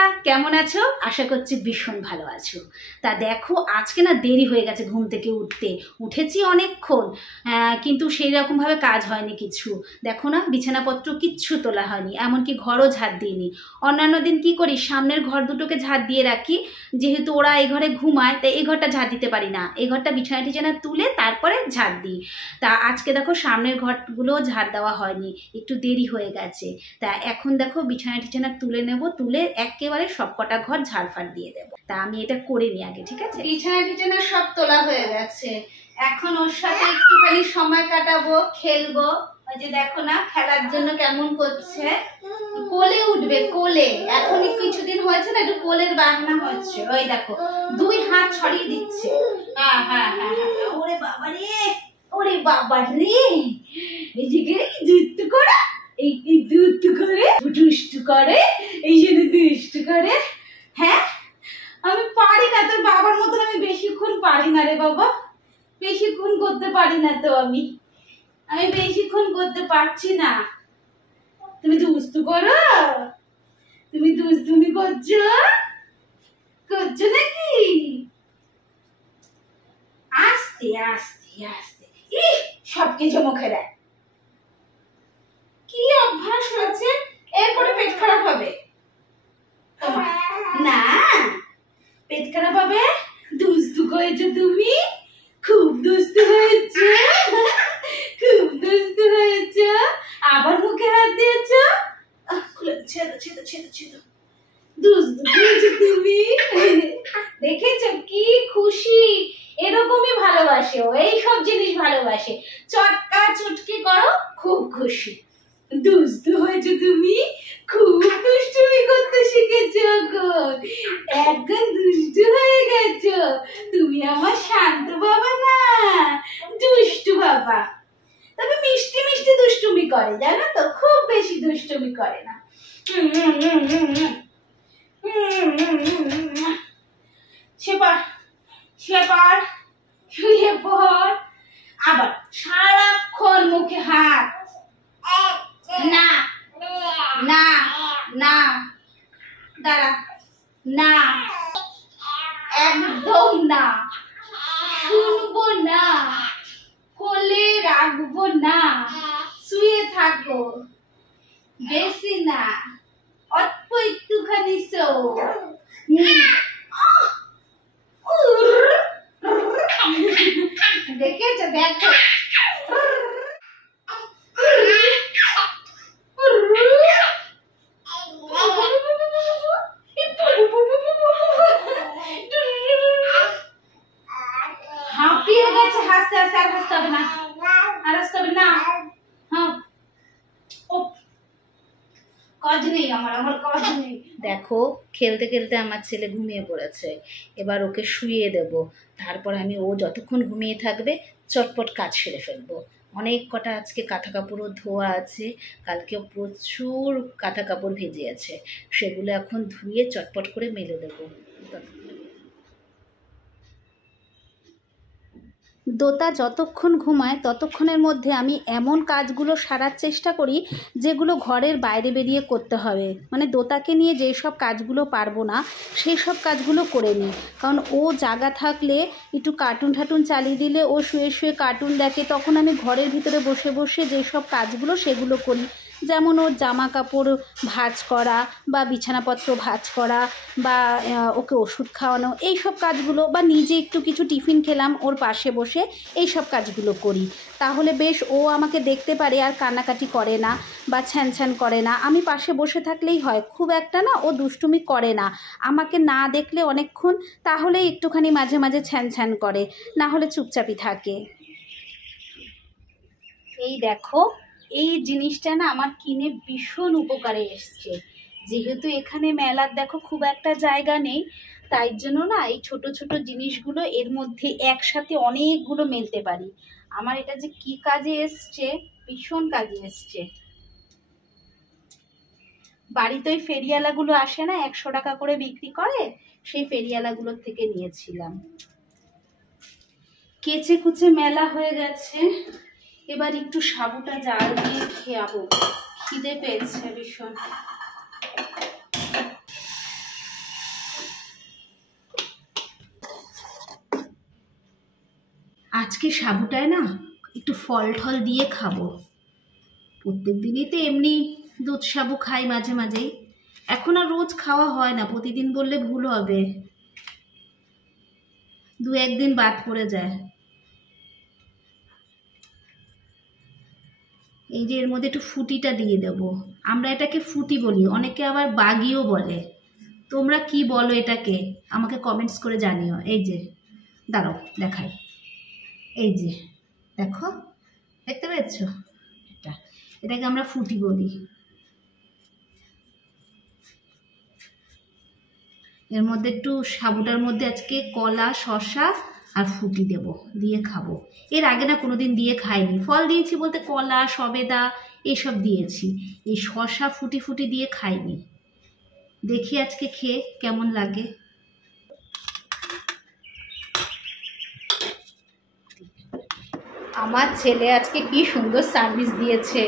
বন্ধুরা কেমন আছো? আশা করছি ভীষণ ভালো আছো। তা দেখো আজকে না দেরি হয়ে গেছে ঘুম থেকে উঠেছি অনেকক্ষণ, কিন্তু সেই রকমভাবে কাজ হয়নি কিছু। দেখো না বিছানাপত্র কিচ্ছু তোলা হয়নি, এমনকি ঘরও ঝাড় দিইনি। অন্যান্য দিন কি করি, সামনের ঘর দুটোকে ঝাড় দিয়ে রাখি, যেহেতু ওরা এই ঘরে ঘুমায় তাই এই ঘরটা ঝাড় দিতে পারি না, এই ঘরটা বিছানা টিছানা তুলে তারপরে ঝাড় দিই। তা আজকে দেখো সামনের ঘরগুলো ঝাড় দেওয়া হয়নি, একটু দেরি হয়ে গেছে। তা এখন দেখো বিছানা টিছানা তুলে নেব, তুলে একেবারে সব কটা ঘর ঝাড়ফাড় দিয়ে দেবো। তা আমি এটা করে নিই আগে, ঠিক আছে? বিছানা টিছানা সব তোলা হয়ে গেছে, এখন ওর সাথে একটুখানি সময় কাটাবো, খেলবো। ওই যে দেখো না খেলার জন্য কেমন করছে, কোলে উঠবে কোলে। এখনই কিছুদিন হয়েছে না, একটু কোলের বাহানা হচ্ছে। ওই দেখো দুই হাত ছড়িয়ে দিচ্ছে। হ্যাঁ হ্যাঁ হ্যাঁ হ্যাঁ, ওরে বাবা রে, ওরে বাবা রে, এই যে দুষ্টু করে, এই দুষ্টু করে, দুষ্টু করে, এই জন্য দুষ্টু করে। হ্যাঁ আমি পারি না, তোর বাবার মতন আমি বেশিক্ষণ পারি না রে বাবা, বেশিক্ষণ করতে পারি না তো, আমি বেশিক্ষণ করতে পারছি না। তুমি দুষ্টু করো, তুমি দুষ্টুমি করছো নাকি? আস্তে আস্তে আস্তে, সব কিছু মুখে দেয়, কি অভ্যাস হয়েছে। এরপরে পেট খারাপ হবে তোমার না, পেট খারাপ হবে। দুষ্টু করেছো তুমি, খুব দুষ্টু হয়েছে, খুব দুষ্টু হয়েছে। আবার মুখে হাত দিয়েছ, ছেদ ছেদ ছেদ ছেদ, দুষ্টু করেছো তুমি। দেখেছো কি খুশি, এরকমই ভালোবাসে ও, এইসব জিনিস ভালোবাসে। চটকা চুটকি করো, খুব খুশি। দুষ্টু হয়েছো তুমি, খুব দুষ্টুমি করতে শিখেছো, এখন দুষ্টু হয়ে গেছো তুমি। আমার শান্ত বাবা না, দুষ্টু বাবা। তবে মিষ্টি মিষ্টি দুষ্টুমি করে, জানো তো, খুব বেশি দুষ্টুমি করে না। শুয়ে পড়। আবার সারাক্ষণ মুখে হাত, না না না, দাঁড়া, না একদম না, শুনবো না, কোলে রাখবো না, শুয়ে থাকো, বেশি না, অল্প একটুখানি শো। দেখেছো, দেখো হাঁপিয়ে গেছে, হাসতে হাসতে। আর হাসতে হবে না, আর হাসতে হবে না। হ্যাঁ কাজ নেই আমার কাজ নেই। দেখো খেলতে খেলতে আমার ছেলে ঘুমিয়ে পড়েছে, এবার ওকে শুইয়ে দেব। তারপর আমি ও যতক্ষণ ঘুমিয়ে থাকবে চটপট কাজ সেরে ফেলবো। অনেক কটা আজকে কাঁথা কাপড়ও ধোয়া আছে, কালকেও প্রচুর কাঁথা কাপড় ভেজে আছে, সেগুলো এখন ধুয়ে চটপট করে মেলে দেবো। দোতা যতক্ষণ ঘুমায় ততক্ষণের মধ্যে আমি এমন কাজগুলো সারার চেষ্টা করি যেগুলো ঘরের বাইরে বেরিয়ে করতে হবে, মানে দোতাকে নিয়ে যেই সব কাজগুলো পারবো না সেই সব কাজগুলো করে নিই। কারণ ও জাগা থাকলে একটু কার্টুন ঠাটুন চালিয়ে দিলে ও শুয়ে শুয়ে কার্টুন দেখে, তখন আমি ঘরের ভিতরে বসে বসে যেই সব কাজগুলো সেগুলো করি। যেমন ওর জামা কাপড় ভাঁজ করা, বা বিছানাপত্র ভাঁজ করা, বা ওকে ওষুধ খাওয়ানো, এই সব কাজগুলো, বা নিজে একটু কিছু টিফিন খেলাম ওর পাশে বসে, এই সব কাজগুলো করি। তাহলে বেশ ও আমাকে দেখতে পারে আর কান্নাকাটি করে না বা ছ্যান ছ্যান করে না। আমি পাশে বসে থাকলেই হয়, খুব একটা না ও দুষ্টুমি করে না, আমাকে না দেখলে অনেকক্ষণ তাহলেই একটুখানি মাঝে মাঝে ছ্যান ছ্যান করে, না হলে চুপচাপই থাকে। এই দেখো এই জিনিসটা না আমার কিনে ভীষণ উপকারে এসছে, যেহেতু এখানে মেলার দেখো খুব একটা জায়গা নেই, তাই জন্য না এই ছোট ছোট জিনিসগুলো এর মধ্যে একসাথে অনেকগুলো মেলতে পারি। আমার এটা যে কি কাজে এসছে, ভীষণ কাজে এসছে। বাড়িতে ওই ফেরিওয়ালাগুলো আসে না, 100 টাকা করে বিক্রি করে, সেই ফেরিওয়ালাগুলোর থেকে নিয়েছিলাম। কেচে কুচে মেলা হয়ে গেছে, এবার একটু সাবুটা জাল দিয়ে খেয়াবো, খিদে পেয়েছে ভীষণ। আজকে সাবুটায় না একটু ফল ঠল দিয়ে খাবো। প্রত্যেক দিনই তো এমনি দুধ সাবু খাই মাঝে মাঝেই, এখন আর রোজ খাওয়া হয় না, প্রতিদিন বললে ভুল হবে, দু একদিন বাদ পড়ে যায়। এই যে এর মধ্যে একটু ফুটিটা দিয়ে দেবো, আমরা এটাকে ফুটি বলি, অনেকে আবার বাগিও বলে, তোমরা কি বলো এটাকে আমাকে কমেন্টস করে জানিও। এই যে দাঁড়াও দেখাই, এই যে দেখো, দেখতে পেয়েছ, এটাকে আমরা ফুটি বলি। এর মধ্যে একটু সাবুটার মধ্যে আজকে কলা, শসা আর ফুটি দেব, দিয়ে খাবো। এর আগে না কোনোদিন দিয়ে খাইনি, ফল দিয়েছি বলতে কলা, সবেদা এইসব দিয়েছি, এই শসা ফুটি ফুটি দিয়ে খাইনি। দেখি আজকে খেয়ে কেমন লাগে। আমার ছেলে আজকে কি সুন্দর সার্ভিস দিয়েছে,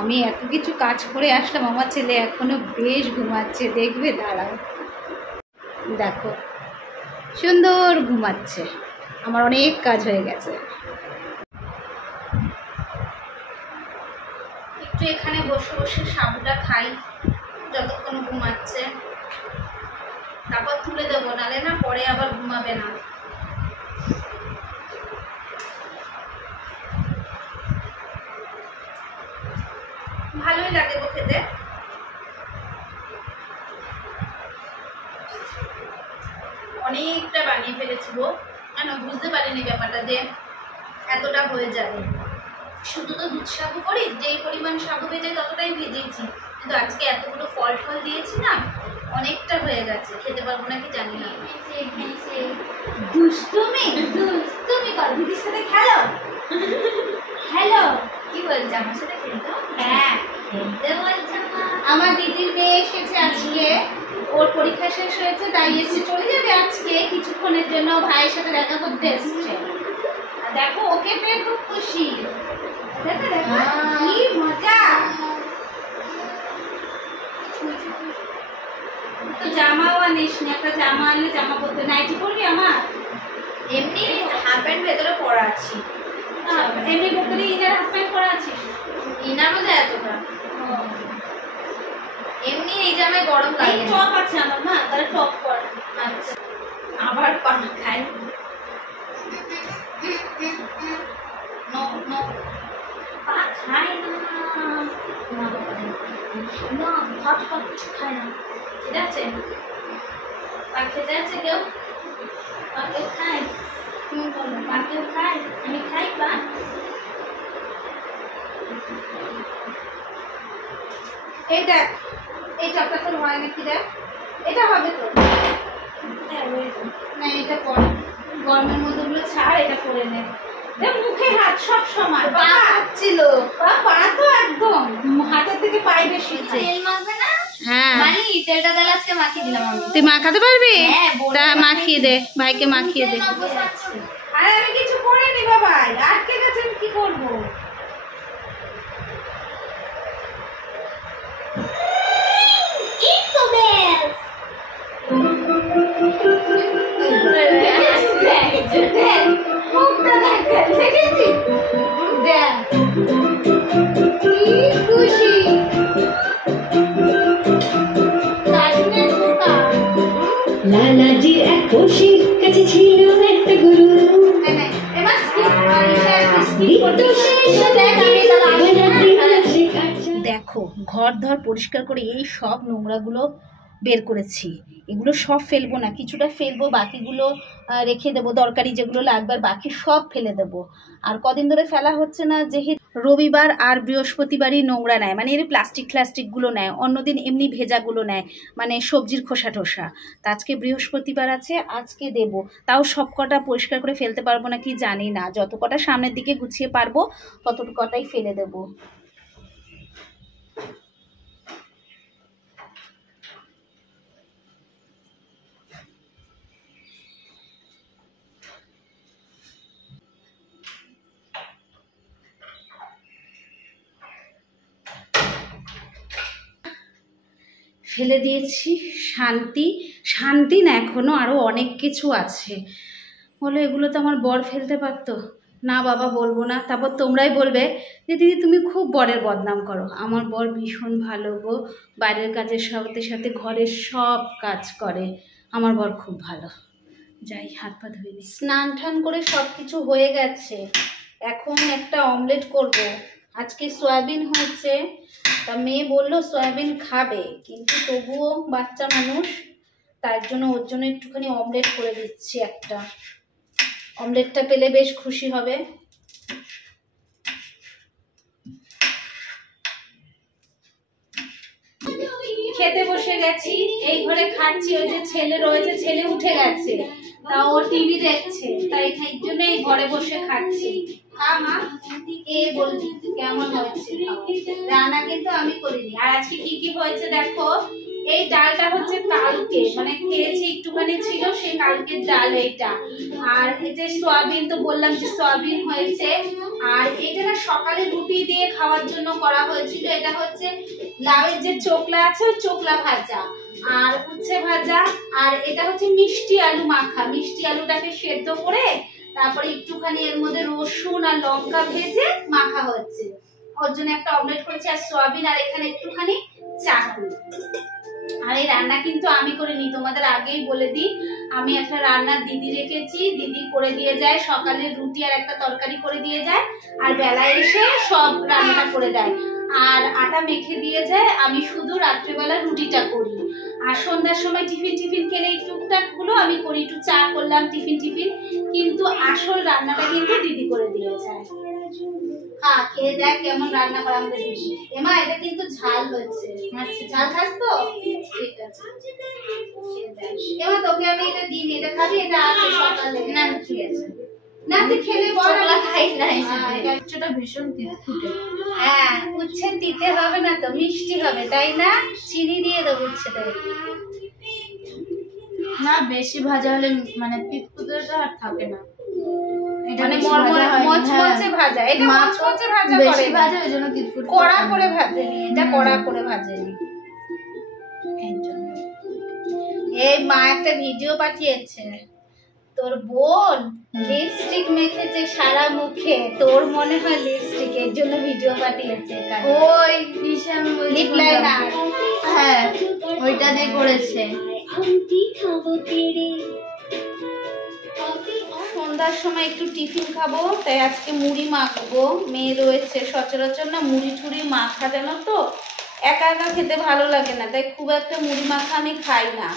আমি এত কিছু কাজ করে আসলাম, আমার ছেলে এখনো বেশ ঘুমাচ্ছে, দেখবে দাঁড়াও, দেখো সুন্দর ঘুমাচ্ছে, আমার অনেক কাজ হয়ে গেছে। একটু এখানে বসে বসে সাবুটা খাই যতক্ষণ ঘুমাচ্ছে, তারপর তুলে দেবো, নালে না পরে আবার ঘুমাবে না। ভালোই লাগে গো খেতে। অনেকটা বানিয়ে ফেলেছি গো, কেন বুঝতে পারিনি ব্যাপারটা যে এতটা হয়ে যাবে। শুধু তো দুধ সাবু করি, যেই পরিমাণ সাবু ভেজে ততটাই ভেজেছি, কিন্তু আজকে এতগুলো ফল ফল দিয়েছি না, অনেকটা হয়ে গেছে, খেতে পারবো নাকি জানি না। দুষ্টুমি দুষ্টুমি কর, দিদির সাথে খেলো খেলো। কি বলছে আমার সাথে খেলতো? হ্যাঁ খেলতে বলছে। আমার দিদির মেয়ে এসেছে আজকে, ওর পরীক্ষা শেষ হয়েছে, তাই এসে চলে যাবে আজকে কিছুক্ষণের জন্য, ভাইয়ের সাথে দেখা করতে এসছে। দেখো ওকে পেয়ে খুব খুশি, দেখো দেখো কি মজা। তো জামাও আনিস নি, একটা জামা আনলে জামা পরতে, নাইটি পরবি আমার? এমনি হাফ প্যান্ট ভেতরে পরা আছি। এমনি ভেতরে ইনার হাফ প্যান্ট পরা আছিস? ইনার মধ্যে এতটা এমনি এই জামায় গরম লাগে। টপ আছে আমার মা, তাহলে টপ পর। আচ্ছা আবার পান খাই, নো নো পা খাই না, না হট হট কিছু খাই না, ঠিক আছে? পা খেতে আছে কেউ? পা কেউ খায়? তুমি বলো পা কেউ খায়? আমি খাই পা? এই দেখ, এই চপটা তোর হয় নাকি দেখ, এটা হবে তো, না এটা পর, গরমের মধ্যে গুলো ছাড়, এটা করে নে। মুখে হাত সব সময়, পা খাচ্ছিল, পা তো একদম হাতের থেকে পাই বেশি। তেল মাখবে না? হ্যাঁ মানে তেলটা তাহলে আজকে মাখিয়ে দিলাম আমি। তুই মাখাতে পারবি? তা মাখিয়ে দে, ভাইকে মাখিয়ে দে। আরে আমি কিছু করিনি বাবা, আটকে গেছে, কি করবো? লালাজির এক খুশির কাছে ছিল একটা গুরু, দেখো ঘর ধর পরিষ্কার করে এই সব নোংরাগুলো বের করেছি, এগুলো সব ফেলবো না, কিছুটা ফেলবো, বাকিগুলো রেখে দেবো, দরকারি যেগুলো লাগবে আর বাকি সব ফেলে দেবো। আর কদিন ধরে ফেলা হচ্ছে না, যেহেতু রবিবার আর বৃহস্পতিবারই নোংরা নেয়, মানে এর প্লাস্টিকগুলো নেয়, অন্যদিন এমনি ভেজাগুলো নেয়, মানে সবজির খোসা টোসা। তা আজকে বৃহস্পতিবার আছে, আজকে দেব, তাও সব কটা পরিষ্কার করে ফেলতে পারবো না কি জানি না, যত কটা সামনের দিকে গুছিয়ে পারবো তত কটাই ফেলে দেবো। ফেলে দিয়েছি, শান্তি শান্তি না, এখনও আরও অনেক কিছু আছে, বলো এগুলো তো আমার বর ফেলতে পারতো, না বাবা বলবো না, তারপর তোমরাই বলবে যে দিদি তুমি খুব বরের বদনাম করো। আমার বর ভীষণ ভালো গো, বাইরের কাজের সাথে সাথে ঘরের সব কাজ করে, আমার বর খুব ভালো। যাই হাত পা ধুয়ে নিই। স্নান টান করে সব কিছু হয়ে গেছে, এখন একটা অমলেট করব। আজকে সয়াবিন হয়েছে, তা মেয়ে বললো সয়াবিন খাবে, কিন্তু তবুও বাচ্চা মানুষ, তার জন্য ওর জন্য একটুখানি অমলেট করে দিচ্ছি একটা। অমলেটটা পেলে বেশ খুশি হবে। খেতে বসে গেছি, এই ঘরে খাচ্ছি। ওই যে ছেলে রয়েছে, ছেলে উঠে গেছে, তা ও টিভি দেখছে, তাই এই জন্য এই ঘরে বসে খাচ্ছি। খা মা, এ বলবি কেমন হয়েছে। রান্না কিন্তু আমি করিনি। আর আজকে কি কি হয়েছে দেখো। এই ডালটা হচ্ছে কালকে, মানে খেয়েছি একটুখানি ছিল, সেই কালকের ডাল এইটা। আর এই যে সয়াবিন, তো বললাম যে সয়াবিন হয়েছে। আর এটা না সকালে রুটি দিয়ে খাওয়ার জন্য করা হয়েছিল। এটা হচ্ছে লাউয়ের যে চোকলা আছে, ওই চোকলা ভাজা আর উচ্ছে ভাজা। আর এটা হচ্ছে মিষ্টি আলু মাখা। মিষ্টি আলুটাকে সেদ্ধ করে তারপরে একটুখানি এর মধ্যে রসুন আর লঙ্কা ভেজে মাখা হচ্ছে। ওর জন্য একটা অমলেট করেছি, আর সয়াবিন, আর এখানে একটুখানি চাটনি। আর এই রান্না কিন্তু আমি করিনি, তোমাদের আগেই বলে দিই। আমি একটা রান্নার দিদি রেখেছি, দিদি করে দিয়ে যায়। সকালে রুটি আর একটা তরকারি করে দিয়ে যায়, আর বেলায় এসে সব রান্নাটা করে দেয়। আর আটা মেখে দিয়ে যায়, আমি শুধু রাত্রেবেলা রুটিটা করি। আর সন্ধ্যার সময় টিফিন খেলে এই টুকটাক গুলো আমি করি, একটু চা করলাম, টিফিন। কিন্তু আসল রান্নাটা কিন্তু দিদি করে দিয়ে যায়। হ্যাঁ, খেয়ে দেখ কেমন রান্না করে আমাদের দিদি। এমা এটা কিন্তু ঝাল হয়েছে। আচ্ছা, ঝাল খাস তো? ঠিক আছে, এমা তোকে আমি এটা দিই, এটা খাবি? এটা আছে সকালে। না ঠিক আছে, না তুই খেলে বল। আমি খাই না, এটা ভীষণ তিতকুটে। হ্যাঁ, উচ্ছে দিতে হবে না তো, মিষ্টি হবে তাই না? চিনি দিয়ে দেবো উচ্ছেটা। না বেশি ভাজা হলে মানে তিতকুটেটা আর থাকে না। মানে মচমচে ভাজা, এটা মচমচে ভাজা করে, বেশি ভাজা ওই জন্য তিতকুট কড়া করে ভাজেনি, এটা কড়া করে ভাজেনি। এই জন্য এই মা একটা ভিডিও পাঠিয়েছে, তোর বোন লিপস্টিক মেখেছে সারা মুখে, তোর মনে হয় লিপস্টিক, এর জন্য ভিডিও পাঠিয়েছে। ওই বিশাল লিপ লাইনার, হ্যাঁ ওইটা দিয়ে করেছে। সন্ধ্যার সময় একটু টিফিন খাবো, তাই আজকে মুড়ি মাখবো। মেয়ে রয়েছে, সচরাচর না মুড়ি টুড়ি মাখা, জানো তো একা একা খেতে ভালো লাগে না, তাই খুব একটা মুড়ি মাখা আমি খাই না।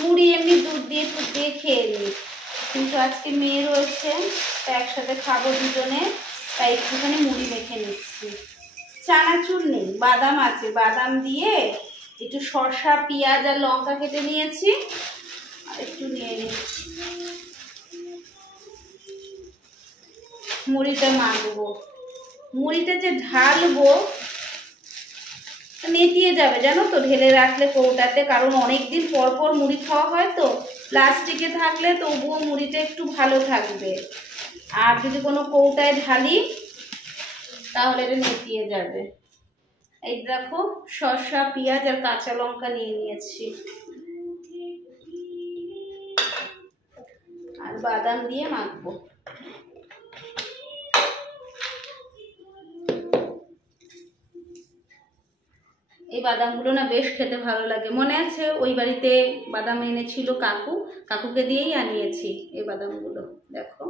মুড়ি এমনি দুধ দিয়ে টুধ দিয়ে খেয়ে নিই, কিন্তু আজকে মেয়ে রয়েছে, তাই একসাথে খাবো দুজনে, তাই একটুখানি মুড়ি মেখে নিচ্ছি। চানাচুর নেই, বাদাম আছে, বাদাম দিয়ে একটু শসা পেঁয়াজ আর লঙ্কা কেটে নিয়েছি, আর একটু নিয়ে নিচ্ছি। মুড়িটা মাখবো, মুড়িটা যে ঢালবো নেতিয়ে যাবে জানো তো, ঢেলে রাখলে কৌটাতে, কারণ অনেকদিন পর পর মুড়ি খাওয়া হয় তো। প্লাস্টিকে থাকলে তবুও মুড়িটা একটু ভালো থাকবে, আর যদি কোনো কৌটায় ঢালি তাহলে এটা নেতিয়ে যাবে। এই দেখো শসা পেঁয়াজ আর কাঁচা লঙ্কা নিয়ে নিয়েছি, আর বাদাম দিয়ে মাখবো। এই বাদামগুলো না বেশ খেতে ভালো লাগে। মনে আছে ওই বাড়িতে বাদাম এনেছিল কাকু, কাকুকে দিয়েই আনিয়েছি এই বাদামগুলো। দেখো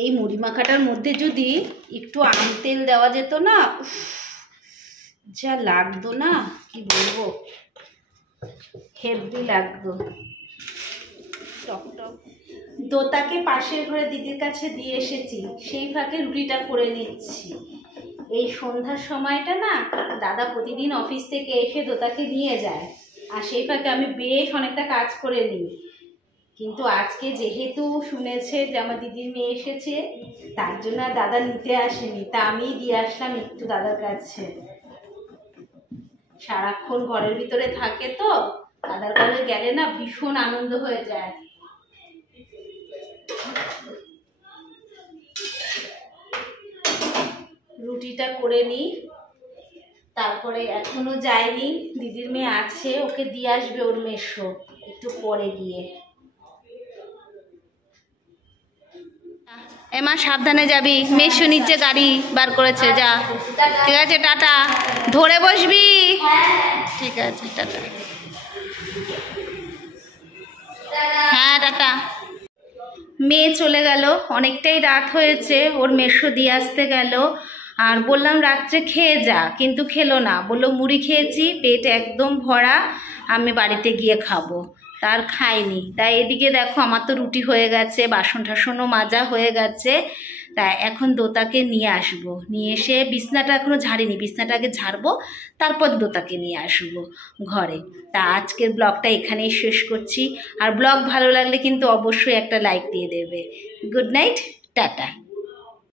এই মুড়ি মাখাটার মধ্যে যদি একটু আম তেল দেওয়া যেত না, যা লাগতো না কি বলবো, হেভি লাগতো। দোতাকে পাশের ঘরে দিদির কাছে দিয়ে এসেছি, সেই ফাঁকে রুটিটা করে নিচ্ছি। এই সন্ধ্যার সময়টা না দাদা প্রতিদিন অফিস থেকে এসে দোতাকে নিয়ে যায়, আর সেই ফাঁকে আমি বেশ অনেকটা কাজ করে নিই। কিন্তু আজকে যেহেতু শুনেছে যে আমার দিদির মেয়ে এসেছে, তার জন্য আর দাদা নিতে আসেনি, তা আমিই দিয়ে আসলাম একটু দাদার কাছে। সারাক্ষণ ঘরের ভিতরে থাকে তো, দাদার ঘরে গেলে না ভীষণ আনন্দ হয়ে যায়। রুটিটা করে নিই, তারপরে এখনো যায়নি, দিদির মেয়ে আছে, ওকে দিয়ে আসবে ওর মেশো একটু পরে গিয়ে। এমা সাবধানে যাবি, মেশো নিচে গাড়ি বার করেছে, যা। ঠিক আছে, টাটা। ধরে বসবি। ঠিক আছে, টাটা। হ্যাঁ, টাটা। মেয়ে চলে গেল, অনেকটাই রাত হয়েছে, ওর মেশো দিয়ে আসতে গেল। আর বললাম রাত্রে খেয়ে যা, কিন্তু খেলো না, বললো মুড়ি খেয়েছি, পেট একদম ভরা, আমি বাড়িতে গিয়ে খাবো। তার খাইনি। তাই এদিকে দেখো আমার তো রুটি হয়ে গেছে, বাসন টাসনও মাজা হয়ে গেছে। তা এখন দোতাকে নিয়ে আসবো, নিয়ে এসে বিছনাটা এখনও ঝাড়িনি, বিছনাটা আগে ঝাড়বো, তারপর দোতাকে নিয়ে আসবো ঘরে। তা আজকের ব্লগটা এখানেই শেষ করছি। আর ব্লগ ভালো লাগলে কিন্তু অবশ্যই একটা লাইক দিয়ে দেবে। Good night, tata.